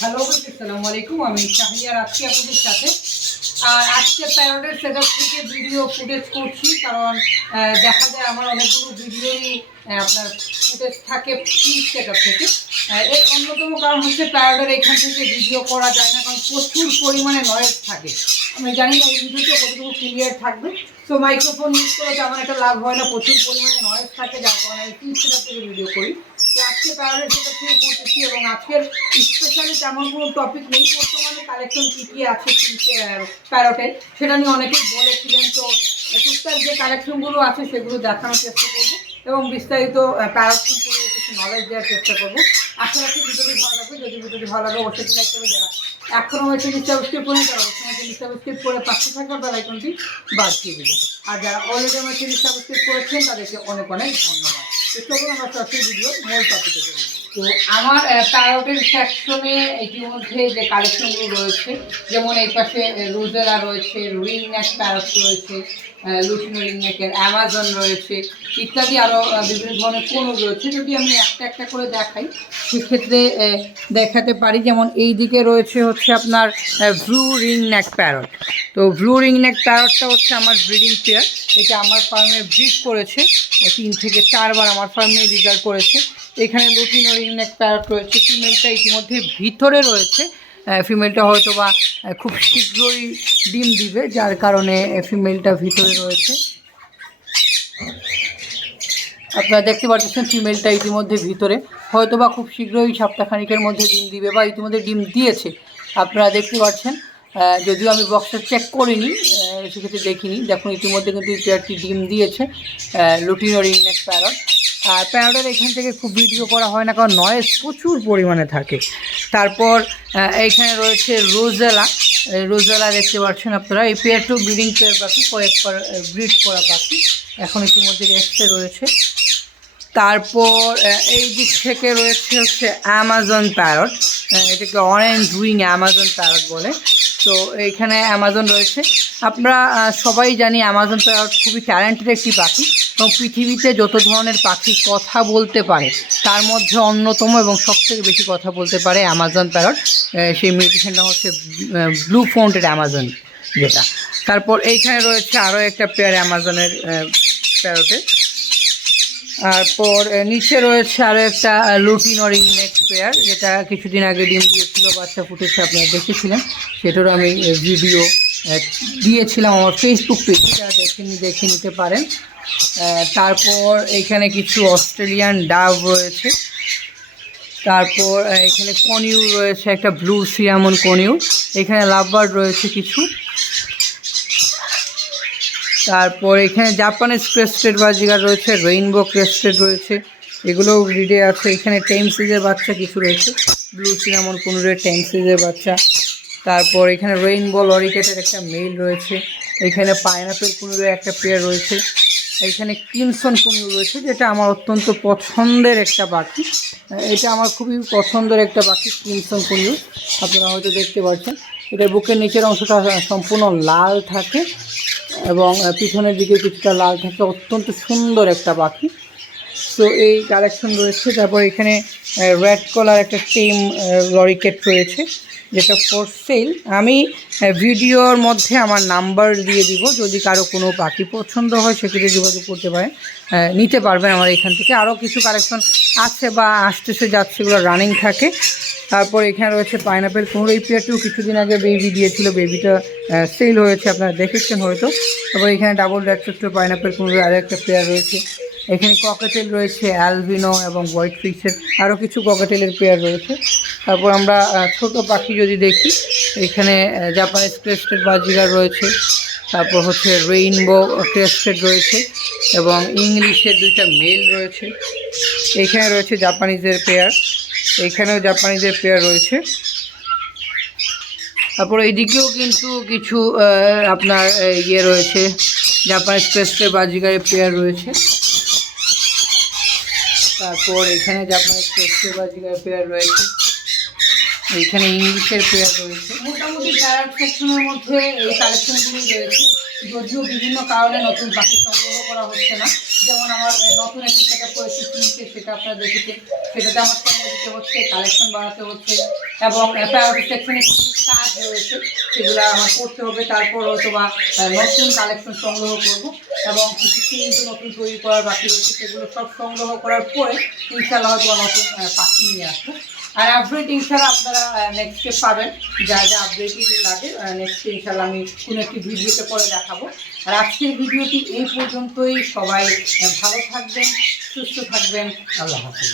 Hello, আসসালামু আলাইকুম। আমি শাহরিয়ার আছি আপনাদের সাথে। আর আজকে প্যারটের সেটআপ থেকে ভিডিও ফুটেজ করছি, কারণ দেখা যায় আমার অনেকগুলো ভিডিওই আপনার ফুটেজ থাকে প্রিন্ট সেটআপ থেকে। এর অন্যতম কারণ হচ্ছে প্যারটের এখান থেকে ভিডিও করা যায় না, কারণ প্রচুর পরিমাণে নয়েজ থাকে। আমি জানি না এই ভিডিওটা কতটুকু ক্লিয়ার থাকবে। তো মাইক্রোফোন ইউজ করে তেমন একটা লাভ হয় না, প্রচুর পরিমাণে নয়েজ থাকে, যার কারণে আমি প্রিন্ট সেটআপ থেকে ভিডিও করি। তো আজকে প্যারটের সেটআপ থেকে করতেছি, এবং আজকের স্পেশালি তেমন কোনো টপিক নেই। বর্তমানে কালেকশন কী কী আছে প্যারটের সেটা নিয়ে অনেকেই বলেছিলেন। তো টুকটাক যে কালেকশনগুলো আছে সেগুলো দেখানোর চেষ্টা করবো এবং বিস্তারিত প্যারট সম্পর্কে কিছু নলেজ দেওয়ার চেষ্টা করবো। আশা রাখি ভিডিওটি ভালো লাগবে। যদি ভিডিওটি ভালো লাগে অবশ্যই লাইক করে যারা এখনও আমার চ্যানেল সাবস্ক্রাইব করেন তারা অবশ্যই আমার চ্যানেল সাবস্ক্রাইব করে পাশে থাকা বেল আইকনটি বাজিয়ে দেবেন। আর যারা অলরেডি আমার চ্যানেল সাবস্ক্রাইব করেছেন তাদেরকে অনেক অনেক ধন্যবাদ। তো চলুন আমরা সরাসরি ভিডিও মূল টপিকে চলে যাই। তো আমার প্যারটের সেকশনে ইতিমধ্যে যে কালেকশনগুলো রয়েছে, যেমন এই পাশে রোজেলা রয়েছে, রিং নেক প্যারট রয়েছে, লুটিনো রিং নেকের অ্যামাজন রয়েছে, ইত্যাদি আরও বিভিন্ন ধরনের কোনো রয়েছে। যদি আমি একটা একটা করে দেখাই সেক্ষেত্রে দেখাতে পারি। যেমন এই দিকে রয়েছে হচ্ছে আপনার ব্লু রিং নেক প্যারট। তো ব্লু রিং নেক প্যারটটা হচ্ছে আমার ব্রিডিং পেয়ার। এটা আমার ফার্মে ব্রিড করেছে 3 থেকে 4 বার আমার ফার্মে রেজাল্ট করেছে। এখানে লুটিনো রিং নেক প্যারট রয়েছে। ফিমেলটা ইতিমধ্যে ভিতরে রয়েছে। ফিমেলটা হয়তো বা খুব শীঘ্রই ডিম দিবে, যার কারণে ফিমেলটা ভিতরে রয়েছে। আপনারা দেখতে পাচ্ছেন ফিমেলটা ইতিমধ্যে ভিতরে, হয়তো বা খুব শীঘ্রই সপ্তাহখানিকের মধ্যে ডিম দিবে বা ইতিমধ্যে ডিম দিয়েছে। আপনারা দেখতে পাচ্ছেন, যদিও আমি বক্সটা চেক করিনি, সেক্ষেত্রে দেখিনি। দেখুন ইতিমধ্যে কিন্তু এই পেয়ারটি ডিম দিয়েছে, লুটিনো রিং নেক প্যারট। আর প্যারটের এখান থেকে খুব ভিডিও করা হয় না, কারণ নয়েজ প্রচুর পরিমাণে থাকে। তারপর এইখানে রয়েছে রোজেলা। রোজেলা দেখতে পাচ্ছেন আপনারা। এই পেয়ারটাও ব্রিডিং পেয়ার পাখি, কয়েকবার ব্রিড করা পাখি, এখন ইতিমধ্যে রেস্টে রয়েছে। তারপর এই দিক থেকে রয়েছে হচ্ছে অ্যামাজন প্যারট। এটাকে অরেঞ্জ উইং অ্যামাজন প্যারট বলে। তো এইখানে অ্যামাজন রয়েছে। আমরা সবাই জানি অ্যামাজন প্যারট খুবই ট্যালেন্টেড একটি পাখি, এবং পৃথিবীতে যত ধরনের পাখি কথা বলতে পারে তার মধ্যে অন্যতম এবং সবথেকে বেশি কথা বলতে পারে অ্যামাজন প্যারট। সেই মিউটেশনটা হচ্ছে ব্লু ফন্টেড অ্যামাজন যেটা। তারপর এইখানে রয়েছে আরও একটা পেয়ার অ্যামাজনের প্যারটের। তারপর নিচে রয়েছে আরও একটা লুটিনো রিং নেক পেয়ার, যেটা কিছুদিন আগে ডিম দিয়েছিল, বাচ্চা ফুটেছে, আপনারা দেখেছিলেন। সেটারও আমি ভিডিও দিয়েছিলাম আমার ফেসবুক পেজে, যারা দেখে নিতে পারেন। তারপর এখানে কিছু অস্ট্রেলিয়ান ডাভ রয়েছে। তারপর এখানে কনিউ রয়েছে, একটা ব্লু সিয়ামন কনিউ। এখানে লাভবার্ড রয়েছে কিছু। তারপর এখানে জাপানিজ ক্রেস্টেড বাজিগার রয়েছে, রেইনবো ক্রেস্টেড রয়েছে, এগুলোও ব্রিডে আছে। এখানে টেম সিজের বাচ্চা কিছু রয়েছে, ব্লু সিনামন কুনুরের টেম সিজের বাচ্চা। তারপর এখানে রেইনবো লরিকেটের একটা মেল রয়েছে। এখানে পাইনাপেল কুনুরের একটা পেয়ার রয়েছে। এখানে ক্রিমসন কুনুর রয়েছে, যেটা আমার অত্যন্ত পছন্দের একটা পাখি। এটা আমার খুবই পছন্দের একটা পাখি, ক্রিমসন কুনুর। আপনারা হয়তো দেখতে পাচ্ছেন এটার বুকের নিচের অংশটা সম্পূর্ণ লাল থাকে এবং পিছনের দিকে কিছুটা লাল থাকে, অত্যন্ত সুন্দর একটা পাখি। তো এই কালেকশন রয়েছে। তারপর এখানে রেড কলার একটা টেম লরিকেট রয়েছে, যেটা ফর সেল। আমি ভিডিওর মধ্যে আমার নাম্বার দিয়ে দিব, যদি কারো কোনো পাখি পছন্দ হয় সেক্ষেত্রে যোগাযোগ করতে পারেন, নিতে পারবেন আমার এখান থেকে। আরও কিছু কালেকশন আছে বা আসতেছে যাচ্ছে, সেগুলো রানিং থাকে। তারপর এখানে রয়েছে পাইনাপেল কুনুর। এই পেয়ারটিও কিছুদিন আগে বেবি দিয়েছিল, বেবিটা সেল হয়েছে, আপনারা দেখেছেন হয়তো। তারপর এখানে ডাবল রেড পাইনাপেল কুনুরের আরও একটা পেয়ার রয়েছে। এখানে ককাটেল রয়েছে, অ্যালবিনো এবং হোয়াইট ফিক্সের আরও কিছু ককাটেলের পেয়ার রয়েছে। তারপর আমরা ছোট পাখি যদি দেখি, এখানে জাপানিজ ক্রেস্টেড বাজিগার রয়েছে। তারপর হচ্ছে রেইনবো ক্রেস্টেড রয়েছে এবং ইংলিশের 2টা মেল রয়েছে। এইখানে রয়েছে জাপানিজের পেয়ার, এইখানেও জাপানিজের পেয়ার রয়েছে। তারপর এইদিকেও কিন্তু কিছু আপনার ইয়ে রয়েছে, জাপানিজ ক্রেস্টেড বাজিগারের পেয়ার রয়েছে। তারপর এখানে জাপানিজ ক্রেস্টেড বাজিগারের পেয়ার রয়েছে, এইখানে ইংলিশের পেয়ার রয়েছে। মোটামুটি প্যারট সেকশনের মধ্যে এই কালেকশনগুলি রয়েছে। যদিও বিভিন্ন কারণে নতুন পাখি সংগ্রহ করা হচ্ছে না। যেমন আমার নতুন একটি সেটআপ করেছি কিনছে, সেটা আপনারা দেখেছেন, সেটাতে আমার সময় দিতে হচ্ছে, কালেকশন বাড়াতে হচ্ছে এবং প্যারট সেকশনে কিছু কাজ রয়েছে সেগুলো আমার করতে হবে। তারপর হয়তো বা নতুন কালেকশন সংগ্রহ করব এবং কিছু কিন্তু নতুন তৈরি করার বাকি রয়েছে, সেগুলো সব সংগ্রহ করার পরে ইনশাআল্লাহ হয়তো নতুন পাখি নিয়ে আসবো। আর আপডেট ইনশাআল্লাহ আপনারা নেক্সটে পাবেন, যা যা আপডেটই লাগে নেক্সটে ইনশাআল্লাহ আমি কোনো একটি ভিডিওতে পরে দেখাবো। আর আজকের ভিডিওটি এই পর্যন্তই। সবাই ভালো থাকবেন, সুস্থ থাকবেন। আল্লাহ হাফেজ।